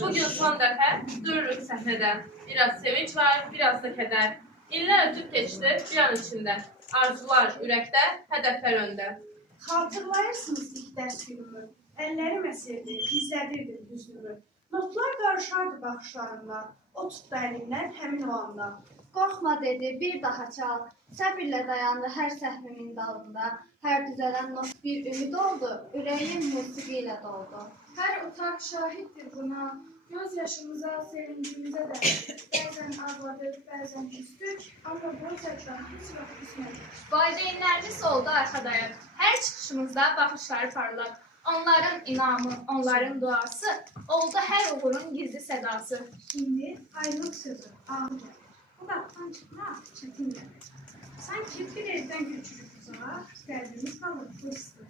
Bugün son defa duruyoruz sahnede. Biraz sevinç var, biraz da keder. İller ötüp geçti bir an içinde. Arzular yürekte, hedefler önde. Hatırlayırsınız ilk ders günümü. Ellerim esirdi, gizledirdim hüznümü. Notlar qarışardı baxışlarımda. O tutdu əlimdən həmin o anda. Qorxma dedi, bir daha çal. Səbirlə dayandı hər səhvimin dalında. Hər düzələn not bir ümid oldu. Ürəyim musiqi ilə doldu. Her utanç şahittir buna. Göz yaşımıza, sevincimize de. Bazen ağladık, bazen küstük. Ama bu tekrar hiç vakit küsmedik. Valideynlərimiz oldu arxadayıq. Hər çıxışımızda baxışları parlaq. Onların inamı, onların duası oldu hər uğurun gizli sədası. Şimdi ayrılık sözü ağır gəlir. Bu qapıdan çıxmaq çətin gəlir. Sanki bir evdən köçürük uzağa, qəlbimiz qalır bu istidir.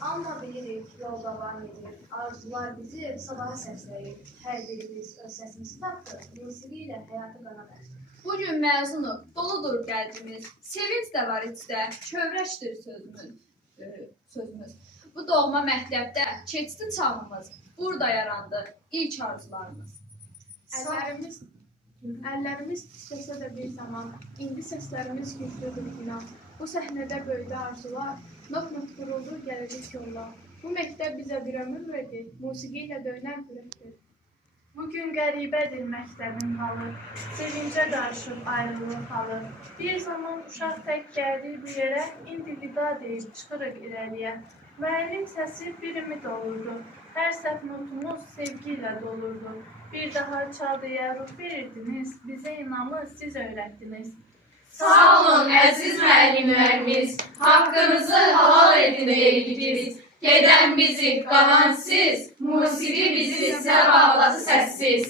Amma bilirik, yol davam edir. Arzular bizi sabaha səsləyir. Hər birimiz öz səsimizi tapdı. Musiqi ilə həyatı qana bəsdir. Bugün məzunuq, doludur qəlbimiz. Sevinç də var içdə, kövrəşdir sözümüz. Bu doğma məktəbdə keçdi çağımız. Burada yarandı ilk arzularımız. Əllərimiz titrəsə də bir zaman, indi səslərimiz güclüdür inan. Bu səhnədə böyüdü arzular, not quruldu gələcək yollar. Bu məktəb bizə bir ömür verdi, musiqi ilə dönən ürəkdir. Bugün qəribədir məktəbin halı, sevincə qarışıb ayrılıq halı. Bir zaman uşaq tək gəldi bu yerə, indi vida deyib çıxırıq irəliyə. Müəllim səsi bir ümid olurdu, hər səhv notumuz sevgi ilə dolurdu. Bir daha çal deyə ruh verirdiniz, bizə inamı siz öyrətdiniz. Sağ olun əziz müəllimlərimiz, haqqınızı halal edin deyirik biz. Gedən bizi, qalan siz, musiqi bizi sizə bağladı səssiz.